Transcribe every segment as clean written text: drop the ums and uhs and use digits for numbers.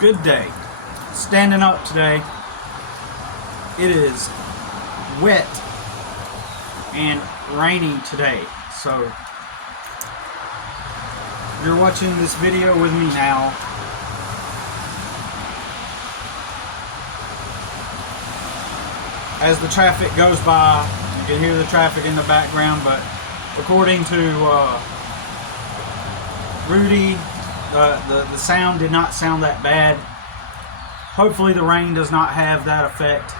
Good day. Standing up today. It is wet and rainy today. So you're watching this video with me now. As the traffic goes by, you can hear the traffic in the background, but according to Rudy, the sound did not sound that bad. Hopefully the rain does not have that effect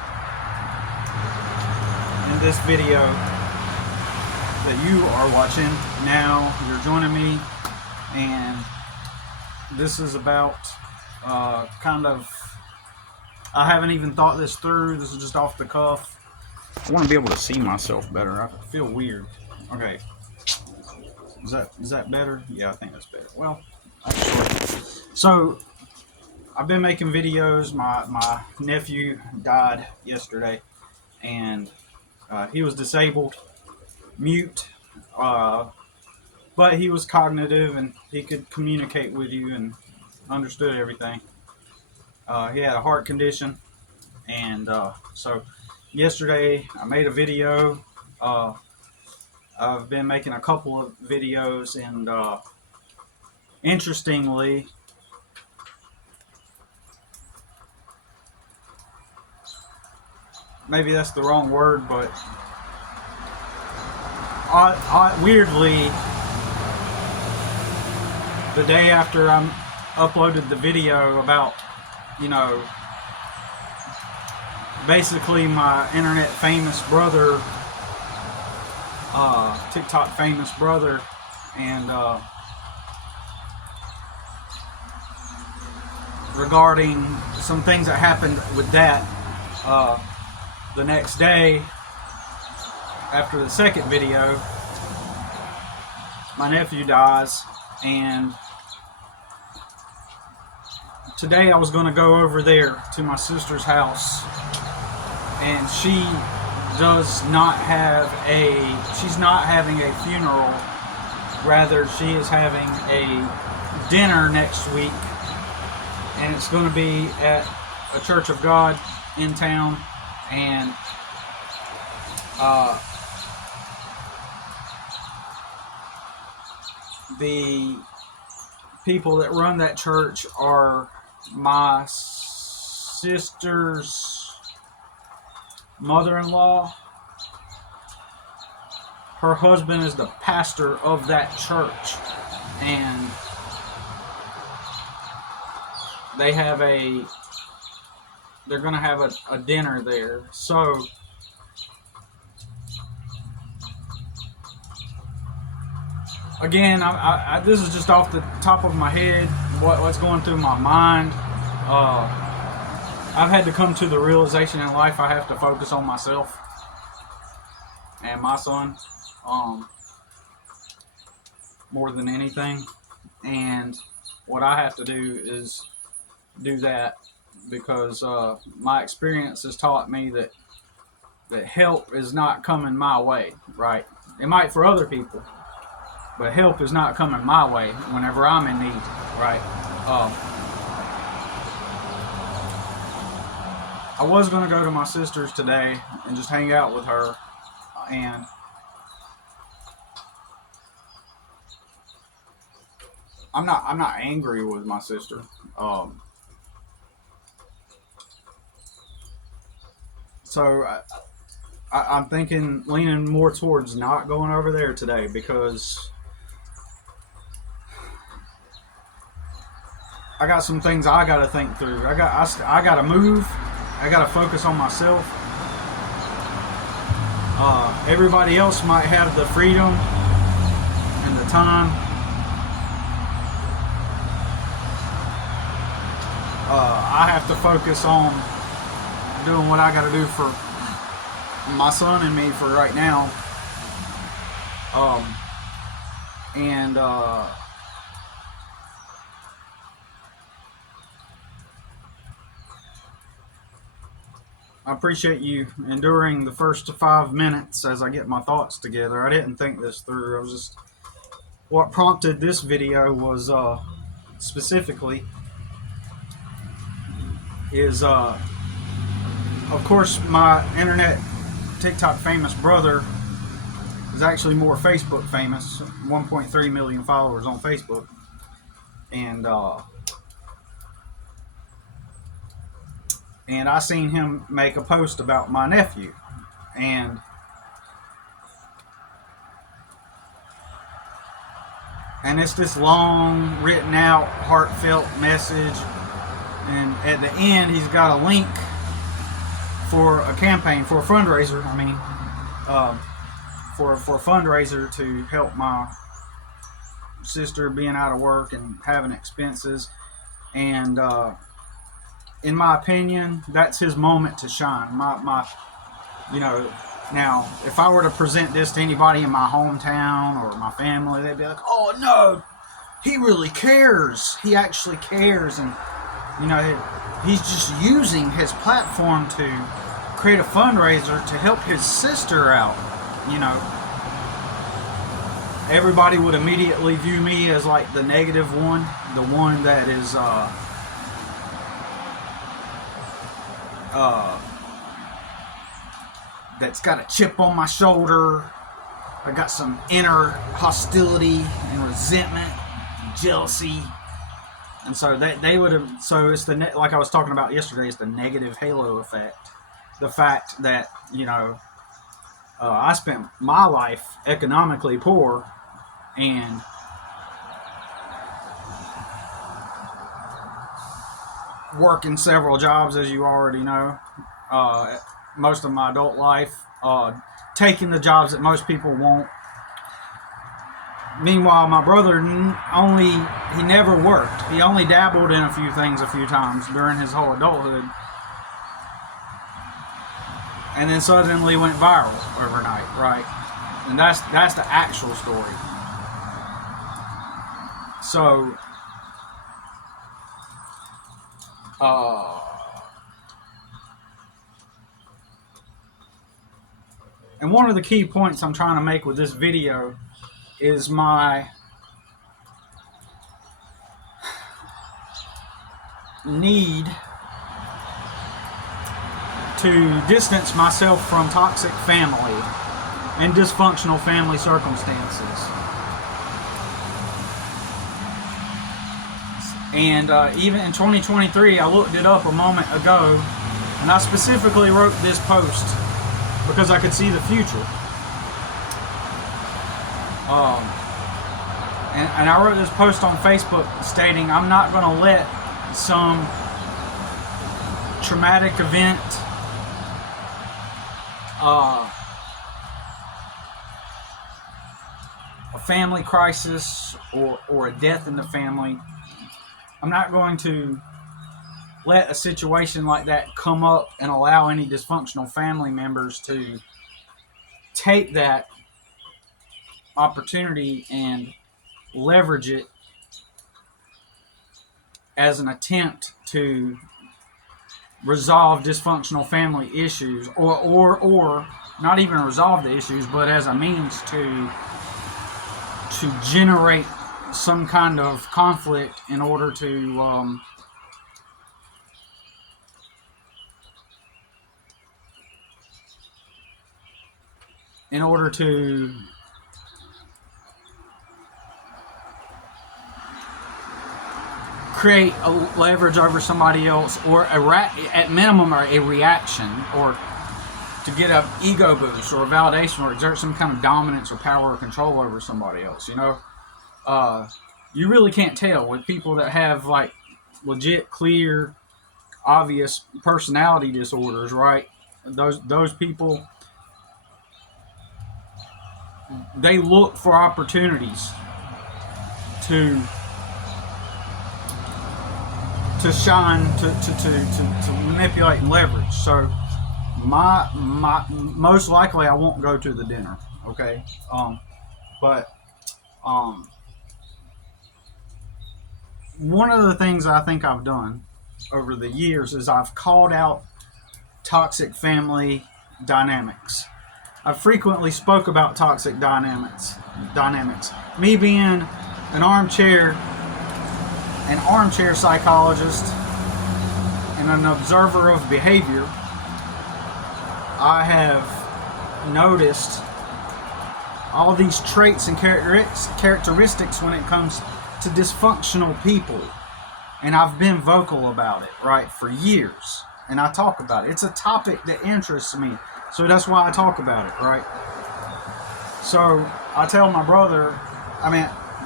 in this video that you are watching. Now you're joining me, and this is about I haven't even thought this through. This is just off the cuff. I want to be able to see myself better. I feel weird. Okay. Is that better? Yeah, I think that's better. Well, so I've been making videos. My nephew died yesterday, and he was disabled, mute, but he was cognitive and he could communicate with you and understood everything. He had a heart condition, and so yesterday I made a video. I've been making a couple of videos, and interestingly, maybe that's the wrong word, but weirdly, the day after I uploaded the video about, basically my internet famous brother, TikTok famous brother, and regarding some things that happened with that, the next day after the second video, my nephew dies, and today I was going to go over there to my sister's house, and she's not having a funeral, rather she is having a dinner next week, and it's going to be at a Church of God in town, and the people that run that church are my sister's mother-in-law. Her husband is the pastor of that church, and they're going to have a dinner there. So again, this is just off the top of my head, what's going through my mind. I've had to come to the realization in life I have to focus on myself and my son more than anything. And what I have to do is do that, because my experience has taught me that help is not coming my way, right? It might for other people, but help is not coming my way whenever I'm in need, right? I was going to go to my sister's today and just hang out with her, and I'm not angry with my sister. So I'm leaning more towards not going over there today, because I got some things I got to think through. I got to move. I got to focus on myself. Everybody else might have the freedom and the time. I have to focus on doing what I got to do for my son and me for right now. And I appreciate you enduring the first 5 minutes as I get my thoughts together. I didn't think this through. What prompted this video was specifically is, of course, my internet TikTok famous brother is actually more Facebook famous, 1.3 million followers on Facebook. And I seen him make a post about my nephew, and it's this long, written out, heartfelt message, and at the end he's got a link for a campaign, for a fundraiser. For a fundraiser to help my sister being out of work and having expenses. And in my opinion, that's his moment to shine. Now, if I were to present this to anybody in my hometown or my family, they'd be like, "Oh no, he really cares. He actually cares." And he's just using his platform to create a fundraiser to help his sister out. Everybody would immediately view me as like the negative one, the one that is that's got a chip on my shoulder. I got some inner hostility and resentment, and jealousy, and so they would have. So it's like I was talking about yesterday. It's the negative halo effect. The fact that I spent my life economically poor, and working several jobs, as you already know, most of my adult life, taking the jobs that most people won't. Meanwhile, my brother he never worked. He only dabbled in a few things a few times during his whole adulthood, and then suddenly went viral overnight, right? And that's the actual story. So, and one of the key points I'm trying to make with this video is my need to distance myself from toxic family and dysfunctional family circumstances. And even in 2023, I looked it up a moment ago, and I specifically wrote this post because I could see the future. And I wrote this post on Facebook stating, I'm not going to let some traumatic event, a family crisis, or a death in the family, I'm not going to let a situation like that come up and allow any dysfunctional family members to take that opportunity and leverage it as an attempt to resolve dysfunctional family issues, or not even resolve the issues, but as a means to generate some kind of conflict in order to create a leverage over somebody else, or at minimum a reaction, or to get an ego boost or a validation, or exert some kind of dominance or power or control over somebody else. You really can't tell with people that have like legit, clear, obvious personality disorders, right? Those people, they look for opportunities to shine, to manipulate and leverage. So my most likely I won't go to the dinner, okay? But one of the things I think I've done over the years is I've called out toxic family dynamics. I frequently spoke about toxic dynamics. Me being an armchair psychologist and an observer of behavior, I have noticed all these traits and characteristics when it comes to dysfunctional people. And I've been vocal about it, right, for years. And I talk about it. It's a topic that interests me. So that's why I talk about it, right? So I tell my brother,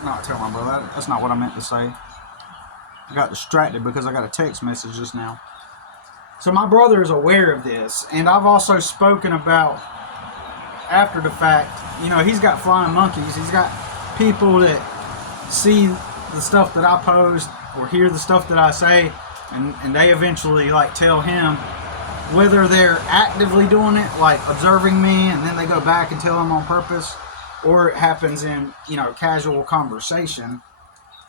not tell my brother, that's not what I meant to say. I got distracted because I got a text message just now. So my brother is aware of this. And I've also spoken about, after the fact, he's got flying monkeys. He's got people that see the stuff that I post or hear the stuff that I say, and they eventually tell him, whether they're actively doing it, like observing me, and then they go back and tell him on purpose, or it happens in casual conversation.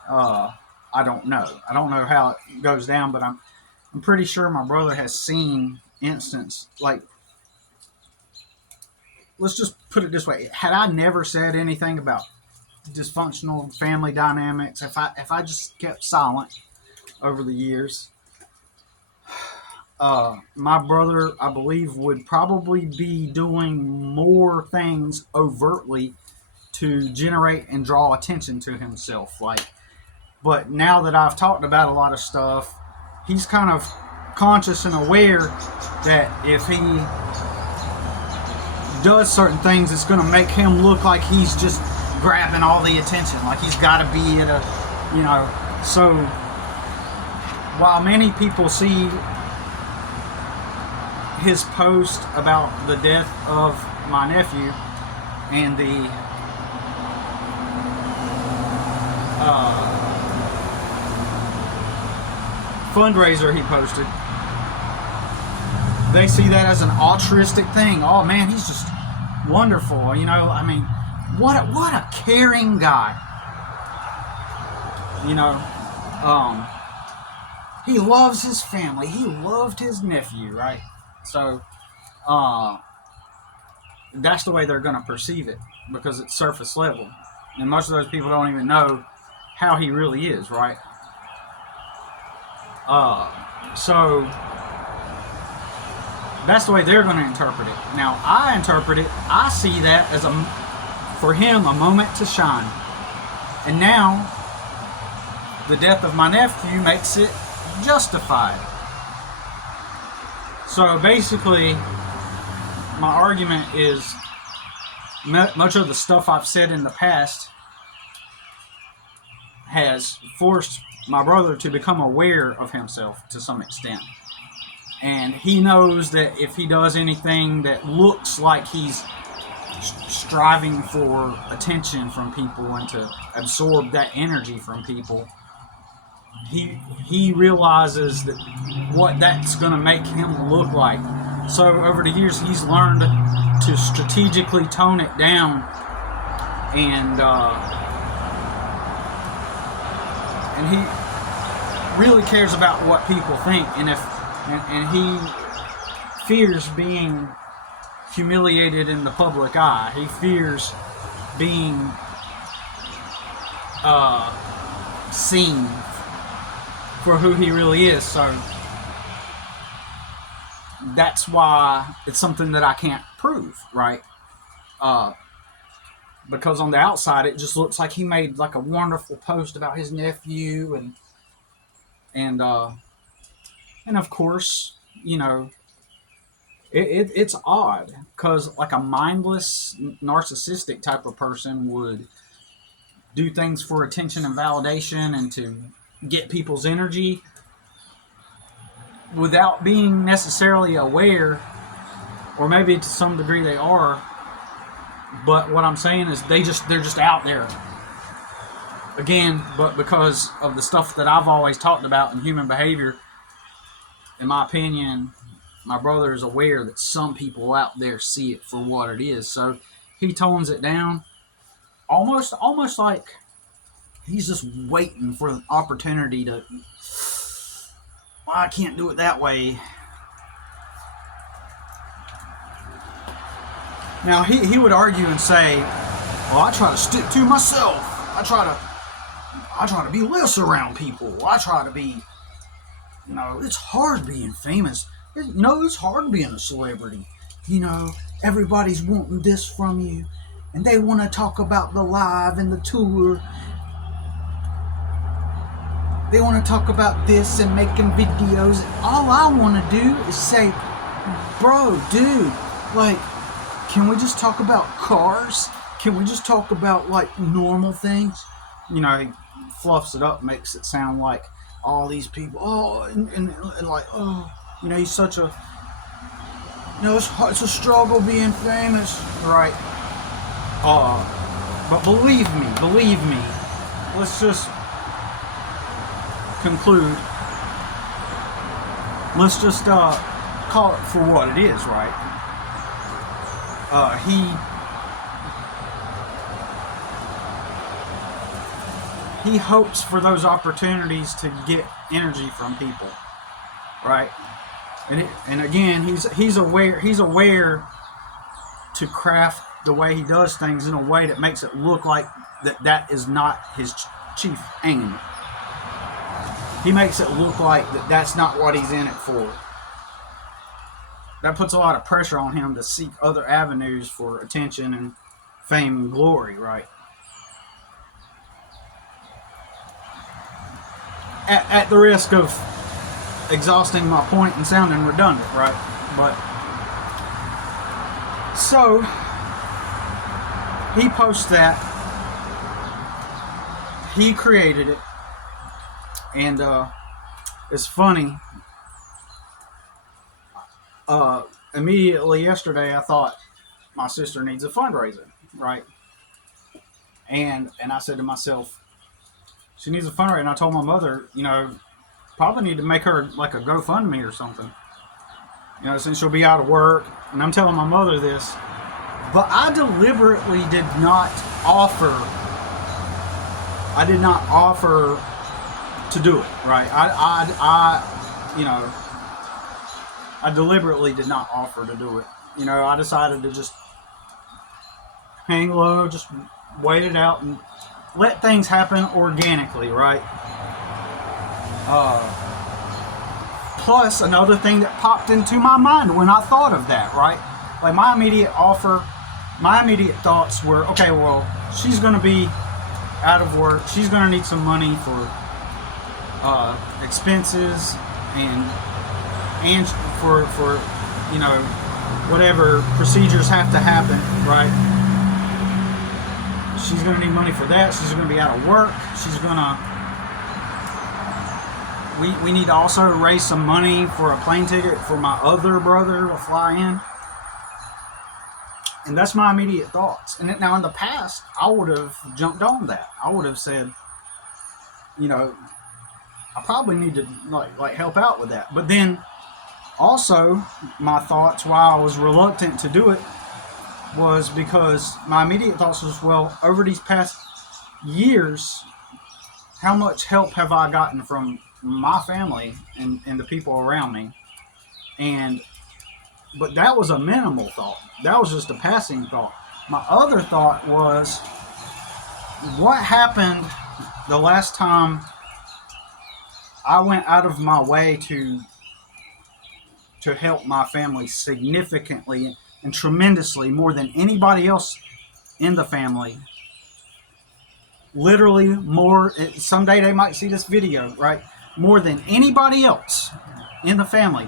I don't know. I don't know how it goes down, but I'm pretty sure my brother has seen instance, let's just put it this way. Had I never said anything about dysfunctional family dynamics, if I just kept silent over the years, my brother, I believe, would probably be doing more things overtly to generate and draw attention to himself. But now that I've talked about a lot of stuff, he's kind of conscious and aware that if he does certain things, it's going to make him look like he's just grabbing all the attention, like he's got to be at a, so while many people see his post about the death of my nephew and the fundraiser he posted, they see that as an altruistic thing. Oh man, he's just wonderful. What a caring guy. He loves his family. He loved his nephew, right? So, that's the way they're going to perceive it, because it's surface level. And most of those people don't even know how he really is, right? So, that's the way they're going to interpret it. Now, I interpret it, I see that as for him, a moment to shine. And now, the death of my nephew makes it justified. So basically, my argument is much of the stuff I've said in the past has forced my brother to become aware of himself to some extent. And he knows that if he does anything that looks like he's striving for attention from people and to absorb that energy from people, he realizes that what that's going to make him look like. So over the years, he's learned to strategically tone it down, and he really cares about what people think, and he fears being humiliated in the public eye. He fears being seen for who he really is. So that's why it's something that I can't prove, right? Because on the outside it just looks like he made a wonderful post about his nephew, and of course, it's odd, because a mindless narcissistic type of person would do things for attention and validation and to get people's energy without being necessarily aware, or maybe to some degree they are, but what I'm saying is they're just out there again. But because of the stuff that I've always talked about in human behavior, in my opinion, my brother is aware that some people out there see it for what it is, so he tones it down, almost like he's just waiting for an opportunity to, well, I can't do it that way. Now, he would argue and say, well, I try to stick to myself. I try to be less around people. I try to be you know, it's hard being famous. It's hard being a celebrity. You know, everybody's wanting this from you, and they want to talk about the live and the tour. They want to talk about this and making videos. All I want to do is say, bro, dude, like, can we just talk about cars? Can we just talk about, like, normal things? You know, he fluffs it up, makes it sound like all these people, and like, oh, you know, he's such a, you know, it's a struggle being famous, right? But believe me, let's just conclude. Let's just call it for what it is, right? He hopes for those opportunities to get energy from people, right? And again, he's aware to craft the way he does things in a way that makes it look like that is not his chief aim. He makes it look like that's not what he's in it for. That puts a lot of pressure on him to seek other avenues for attention and fame and glory, right? At the risk of exhausting my point and sounding redundant, right? But so he posts that. He created it. And it's funny. Immediately yesterday, I thought my sister needs a fundraiser, right? And I said to myself, she needs a fundraiser. And I told my mother, you know, probably need to make her like a GoFundMe or something. You know, since she'll be out of work. And I'm telling my mother this. But I deliberately did not offer to do it, right? I deliberately did not offer to do it. You know, I decided to just hang low, just wait it out and let things happen organically, right? Plus, another thing that popped into my mind when I thought of that, right? Like my immediate thoughts were, okay, well, she's going to be out of work. She's going to need some money for expenses and for you know, whatever procedures have to happen, right? She's going to need money for that. She's going to be out of work. She's going to we need to also raise some money for a plane ticket for my other brother to fly in. And that's my immediate thoughts. And now in the past, I would have jumped on that. I would have said, you know, I probably need to like help out with that. But then also my thoughts why I was reluctant to do it was because my immediate thoughts was, well, over these past years, how much help have I gotten from my family and the people around me? But that was a minimal thought. That was just a passing thought. My other thought was, what happened the last time I went out of my way to help my family significantly and tremendously more than anybody else in the family? Literally more, someday they might see this video, right? More than anybody else in the family.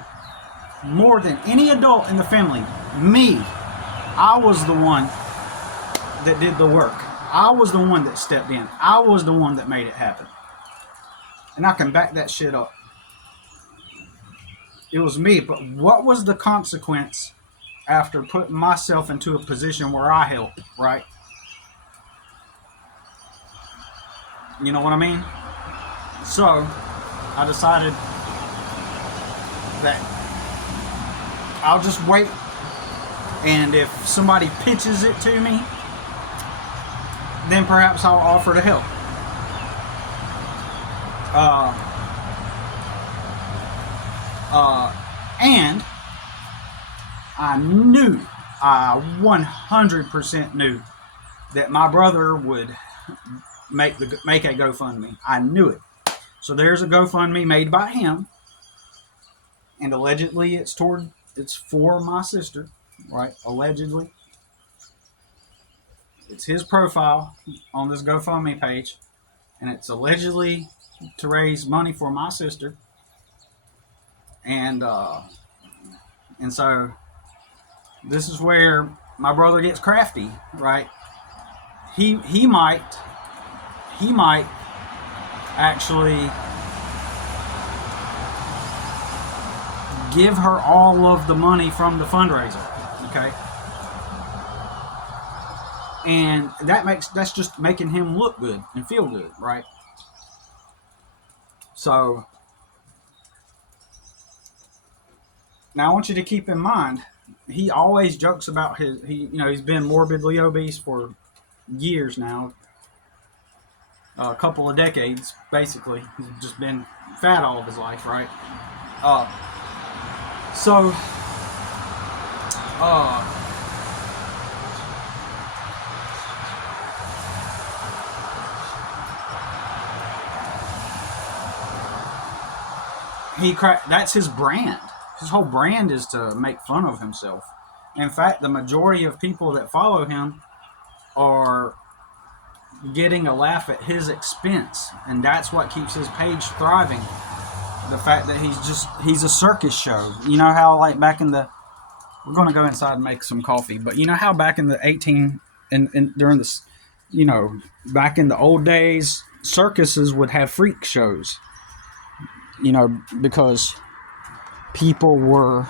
More than any adult in the family, me, I was the one that did the work. I was the one that stepped in. I was the one that made it happen. And I can back that shit up. It was me, but what was the consequence after putting myself into a position where I helped, right? You know what I mean? So, I decided that I'll just wait, and if somebody pitches it to me, then perhaps I'll offer to help. And I 100% knew that my brother would make a GoFundMe. I knew it. So there's a GoFundMe made by him. and allegedly it's for my sister, right? Allegedly, it's his profile on this GoFundMe page, and it's allegedly to raise money for my sister, and so this is where my brother gets crafty, right? He might actually give her all of the money from the fundraiser, okay? And that's just making him look good and feel good, right? So now I want you to keep in mind, he always jokes about he's been morbidly obese for years now, a couple of decades basically. He's just been fat all of his life, right? So that's his brand. His whole brand is to make fun of himself. In fact, the majority of people that follow him are getting a laugh at his expense, and that's what keeps his page thriving. The fact that he's a circus show. You know how, like, back in the, we're going to go inside and make some coffee, but you know how back in the during this, back in the old days, circuses would have freak shows, because people were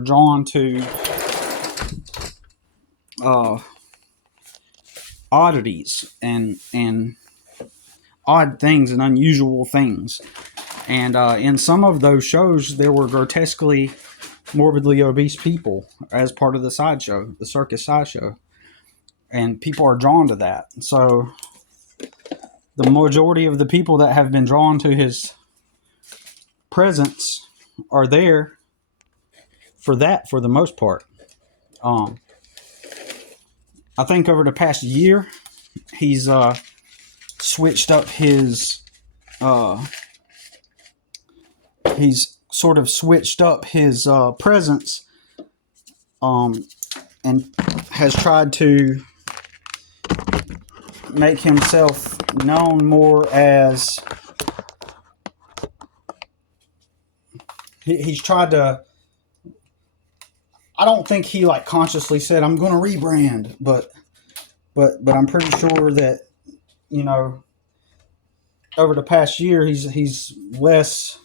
drawn to oddities and odd things and unusual things. And in some of those shows, there were grotesquely morbidly obese people as part of the sideshow, the circus sideshow. And people are drawn to that. So the majority of the people that have been drawn to his presence are there for that, for the most part. I think over the past year, he's switched up his presence, and has tried to make himself known more as he's tried to. I don't think he consciously said, I'm going to rebrand, but I'm pretty sure that, over the past year, he's less,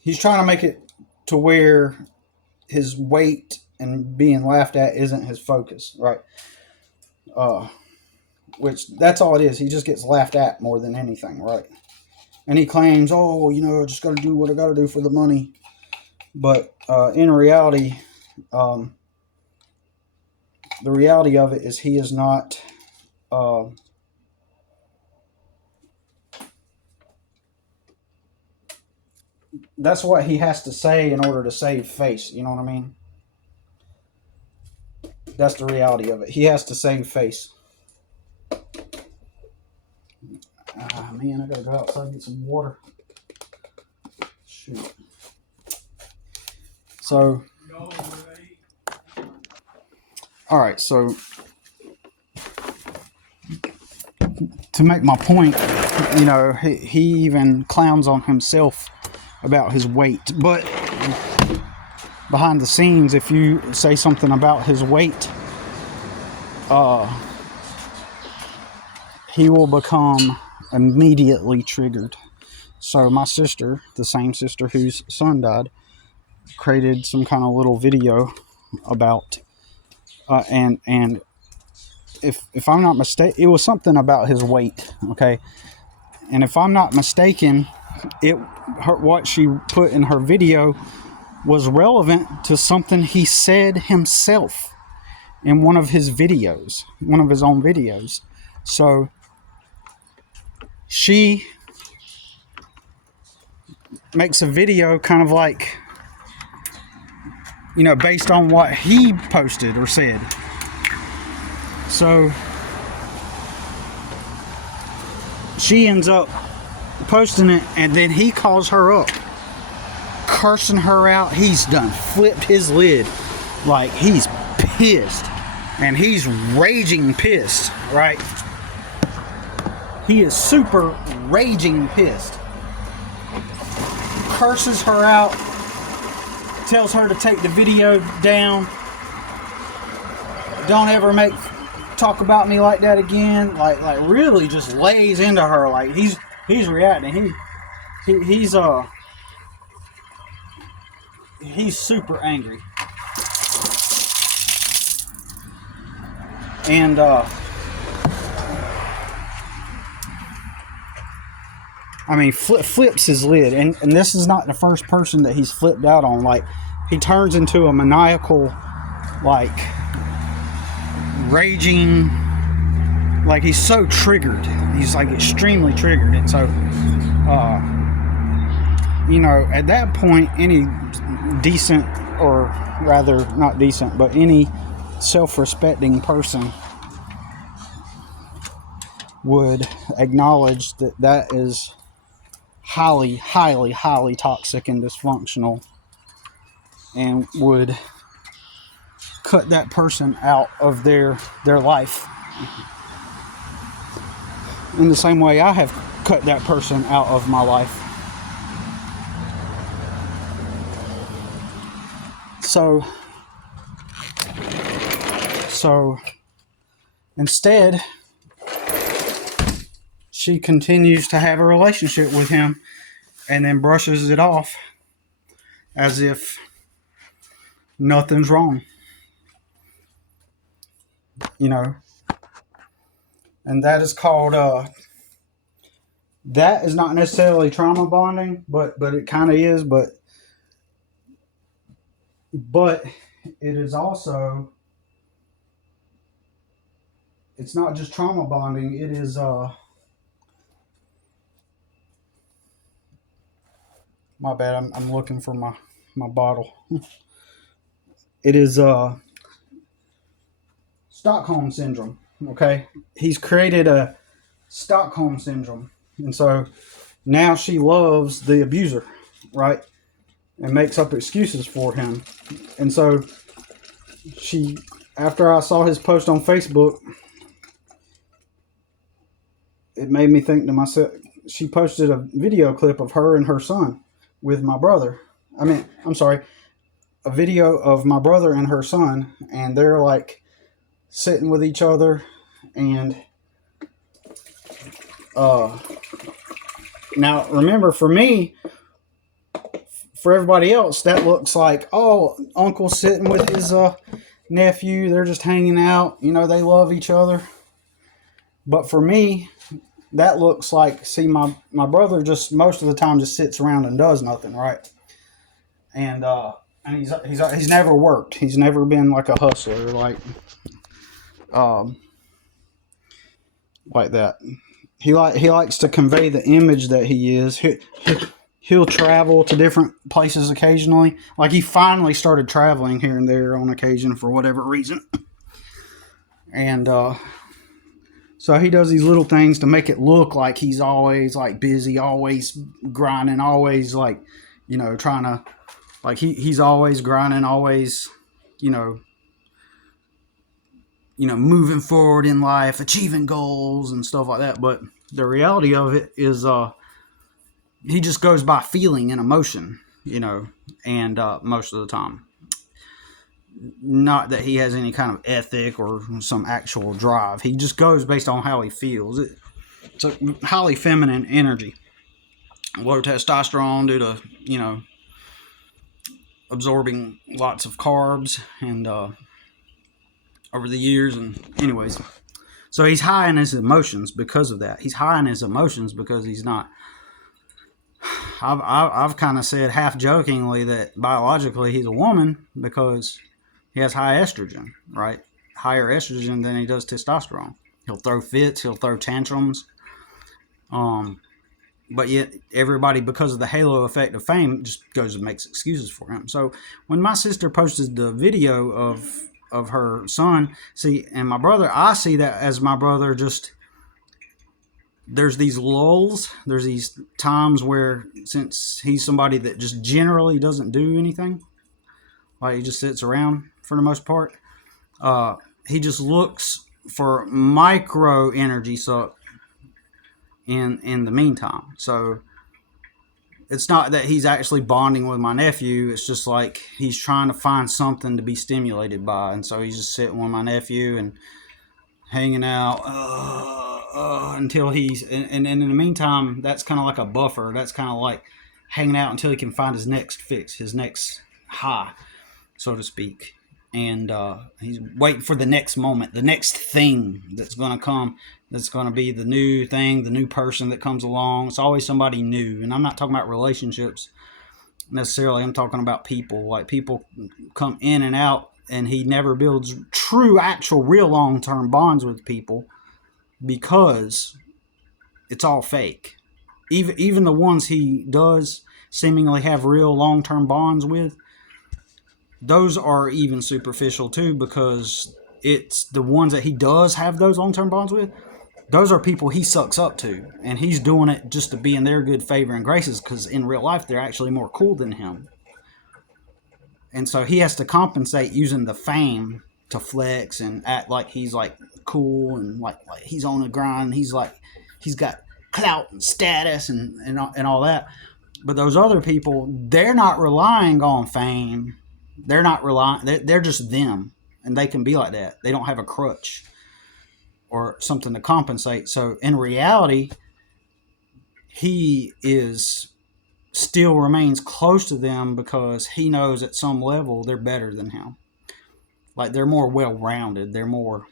he's trying to make it to where his weight and being laughed at isn't his focus, right? Which that's all it is. He just gets laughed at more than anything, right? And he claims, I just got to do what I got to do for the money. But in reality, the reality of it is he is not. That's what he has to say in order to save face. You know what I mean? That's the reality of it. He has to save face. Man, I gotta go outside and get some water. Shoot. So, all right. So, to make my point, he even clowns on himself about his weight. But behind the scenes, if you say something about his weight, he will become immediately triggered. So my sister, the same sister whose son died, created some kind of little video about and if I'm not mistaken, it was something about his weight, okay? And if I'm not mistaken, what she put in her video was relevant to something he said himself in one of his videos, one of his own videos. So she makes a video kind of like, based on what he posted or said. So she ends up posting it, and then he calls her up, cursing her out. He's done flipped his lid. Like, he's pissed. And he's raging pissed, right? He is super raging pissed. Curses her out. Tells her to take the video down. Don't ever talk about me like that again. Like really just lays into her. Like, he's reacting. He's super angry. And I mean, flips his lid, and this is not the first person that he's flipped out on. Like, he turns into a maniacal, like, raging, like, he's so triggered. He's like extremely triggered, and so, you know, at that point, any decent, or rather not decent, but any self-respecting person would acknowledge that that is highly, highly, highly toxic and dysfunctional, and would cut that person out of their life in the same way I have cut that person out of my life. So instead, she continues to have a relationship with him and then brushes it off as if nothing's wrong. You know, and that is called, that is not necessarily trauma bonding, but it kind of is, but it is also, it's not just trauma bonding, it is, my bad, I'm looking for my bottle. It is, Stockholm Syndrome, okay? He's created a Stockholm Syndrome, and so now she loves the abuser, right? And makes up excuses for him. And so she, after I saw his post on Facebook, it made me think to myself, she posted a video clip of her and her son with my brother. A video of my brother and her son, and they're like sitting with each other, and now remember, for me, for everybody else, that looks like, oh, uncle's sitting with his nephew, they're just hanging out, you know, they love each other. But for me, that looks like, see, my brother just most of the time just sits around and does nothing, right? And he's never worked. He's never been like a hustler, like that. He likes to convey the image that he is. He'll travel to different places occasionally. Like, he finally started traveling here and there on occasion for whatever reason. And so he does these little things to make it look like he's always like busy, always grinding, always like, you know, trying to, like, he's always grinding, always, you know, moving forward in life, achieving goals and stuff like that. But the reality of it is, he just goes by feeling and emotion, you know, and most of the time. Not that he has any kind of ethic or some actual drive. He just goes based on how he feels. It's a highly feminine energy. Low testosterone due to, you know, absorbing lots of carbs and over the years. And anyways, so he's high in his emotions because of that. He's high in his emotions because he's not. I've kind of said half jokingly that biologically he's a woman because he has high estrogen, right? Higher estrogen than he does testosterone. He'll throw fits, he'll throw tantrums. But yet everybody, because of the halo effect of fame, just goes and makes excuses for him. So when my sister posted the video of of her son. See, and my brother, I see that as my brother just, there's these lulls, there's these times where, since he's somebody that just generally doesn't do anything, like he just sits around for the most part, he just looks for micro energy suck in the meantime. So it's not that he's actually bonding with my nephew. It's just like he's trying to find something to be stimulated by, and so he's just sitting with my nephew and hanging out until he's and in the meantime, that's kind of like a buffer. That's kind of like hanging out until he can find his next fix, his next high, so to speak. And he's waiting for the next moment, the next thing that's going to come, that's going to be the new thing, the new person that comes along. It's always somebody new. And I'm not talking about relationships necessarily. I'm talking about people. Like, people come in and out, and he never builds true, actual, real long-term bonds with people because it's all fake. Even the ones he does seemingly have real long-term bonds with, those are even superficial too, because it's the ones that he does have those long-term bonds with, those are people he sucks up to, and he's doing it just to be in their good favor and graces, because in real life they're actually more cool than him. And so he has to compensate using the fame to flex and act like he's like cool and like he's on the grind. He's like, he's got clout and status and all that. But those other people, they're not relying on fame. They're not relying. They're just them, and they can be like that. They don't have a crutch or something to compensate. So in reality, he is still remains close to them because he knows at some level they're better than him. Like, they're more well-rounded. They're more,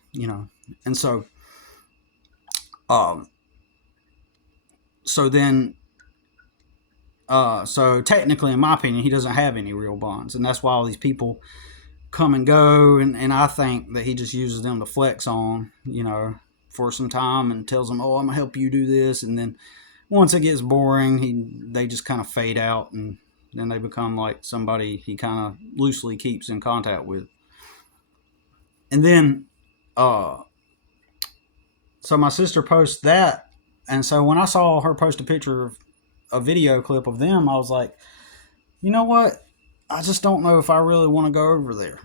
and so, so then, so technically, in my opinion, he doesn't have any real bonds, and that's why all these people come and go, and I think that he just uses them to flex on, for some time, and tells them, oh, I'm gonna help you do this, and then once it gets boring, they just kind of fade out, and then they become like somebody he kind of loosely keeps in contact with. And then, so my sister posts that, and so when I saw her post a picture of a video clip of them, I was like, you know what? I just don't know if I really want to go over there.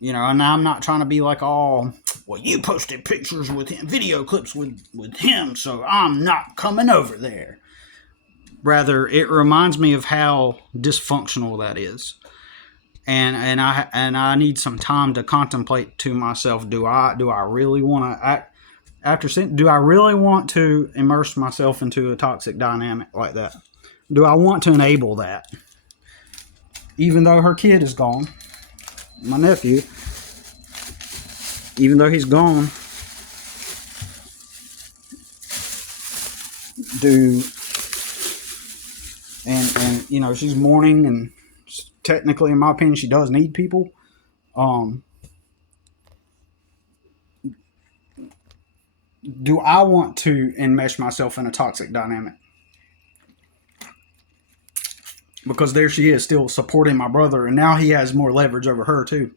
And I'm not trying to be like, oh, well, you posted pictures with him, video clips with him, so I'm not coming over there. Rather, it reminds me of how dysfunctional that is. And I need some time to contemplate to myself, do I really want to do I really want to immerse myself into a toxic dynamic like that? Do I want to enable that? Even though her kid is gone, my nephew, even though he's gone, and she's mourning, and technically, in my opinion, she does need people. Do I want to enmesh myself in a toxic dynamic? Because there she is, still supporting my brother, and now he has more leverage over her too.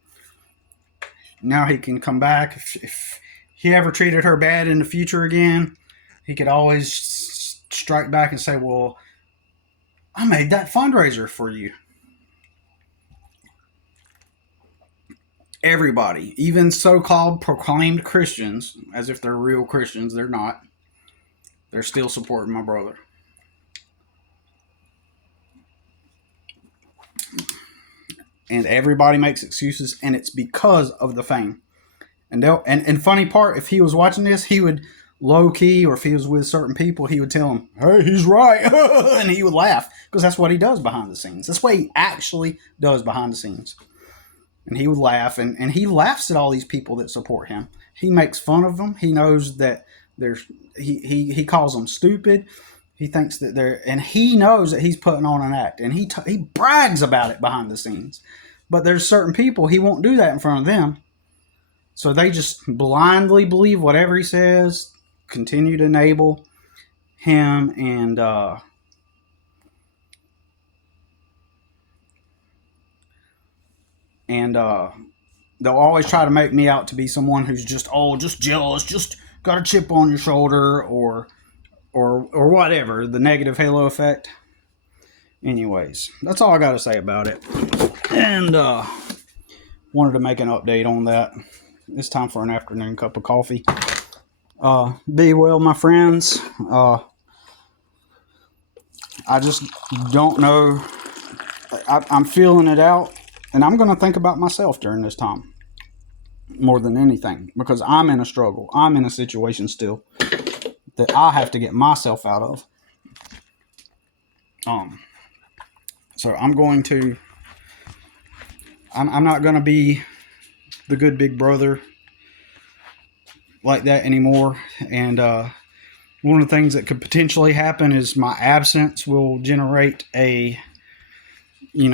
Now he can come back. If he ever treated her bad in the future again, he could always strike back and say, well, I made that fundraiser for you. Everybody, even so-called proclaimed Christians, as if they're real Christians, they're not. They're still supporting my brother. And everybody makes excuses, and it's because of the fame. And funny part, if he was watching this, he would low key, or if he was with certain people, he would tell them, "Hey, he's right," and he would laugh, because that's what he does behind the scenes. That's what he actually does behind the scenes. And he would laugh, and he laughs at all these people that support him. He makes fun of them. He knows that he calls them stupid. He thinks that and he knows that he's putting on an act, and he brags about it behind the scenes. But there's certain people, he won't do that in front of them. So they just blindly believe whatever he says, continue to enable him, and they'll always try to make me out to be someone who's just jealous, just got a chip on your shoulder, or whatever, the negative halo effect. Anyways, that's all I got to say about it. And wanted to make an update on that. It's time for an afternoon cup of coffee. Be well, my friends. I just don't know. I'm feeling it out, and I'm going to think about myself during this time more than anything, because I'm in a struggle. I'm in a situation still that I have to get myself out of. So I'm not going to be the good big brother like that anymore. And one of the things that could potentially happen is my absence will generate a, you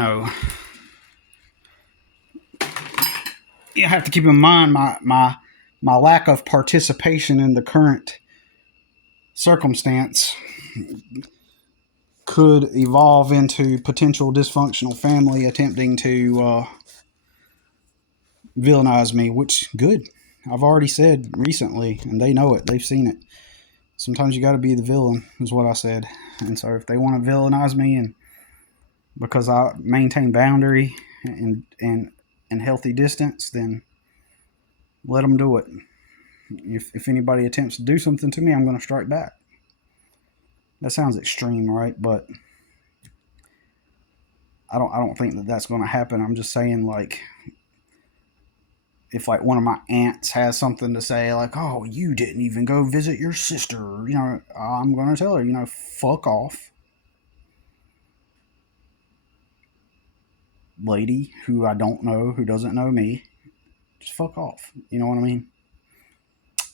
have to keep in mind my lack of participation in the current circumstance could evolve into potential dysfunctional family attempting to villainize me, which good. I've already said recently, and they know it. They've seen it. Sometimes you got to be the villain, is what I said. And so if they want to villainize me, and because I maintain boundary and healthy distance, then let them do it. If anybody attempts to do something to me, I'm going to strike back. That sounds extreme, right? But I don't think that that's going to happen. I'm just saying, like, if like one of my aunts has something to say, like, oh, you didn't even go visit your sister, I'm going to tell her, fuck off, lady who I don't know, who doesn't know me. Just fuck off. You know what I mean?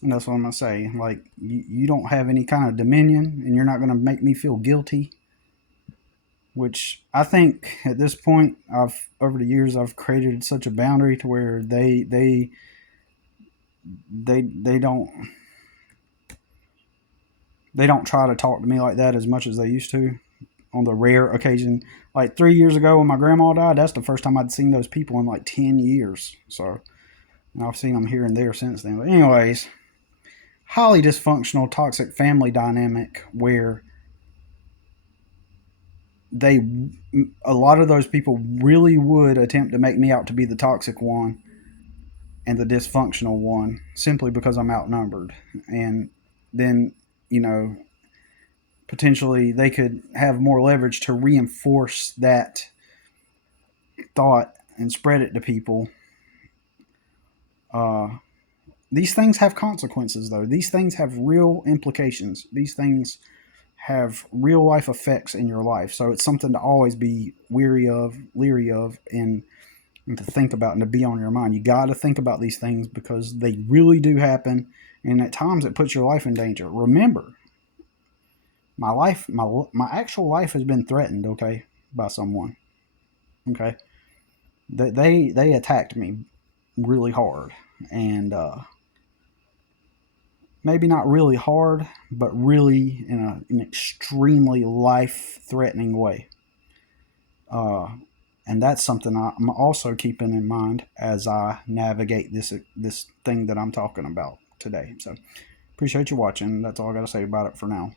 And that's what I'm going to say. Like, you don't have any kind of dominion, and you're not going to make me feel guilty. Which I think at this point, over the years, I've created such a boundary to where they don't try to talk to me like that as much as they used to. On the rare occasion, like 3 years ago when my grandma died, that's the first time I'd seen those people in like 10 years. So I've seen them here and there since then. But anyways, highly dysfunctional, toxic family dynamic where a lot of those people really would attempt to make me out to be the toxic one and the dysfunctional one simply because I'm outnumbered. And then, potentially they could have more leverage to reinforce that thought and spread it to people. These things have consequences, though. These things have real implications. These things have real life effects in your life. So it's something to always be leery of, and to think about and to be on your mind. You got to think about these things because they really do happen. And at times it puts your life in danger. Remember, my actual life has been threatened, okay, by someone. Okay. They attacked me really hard. And, maybe not really hard, but really in an extremely life-threatening way. And that's something I'm also keeping in mind as I navigate this thing that I'm talking about today. So appreciate you watching. That's all I got to say about it for now.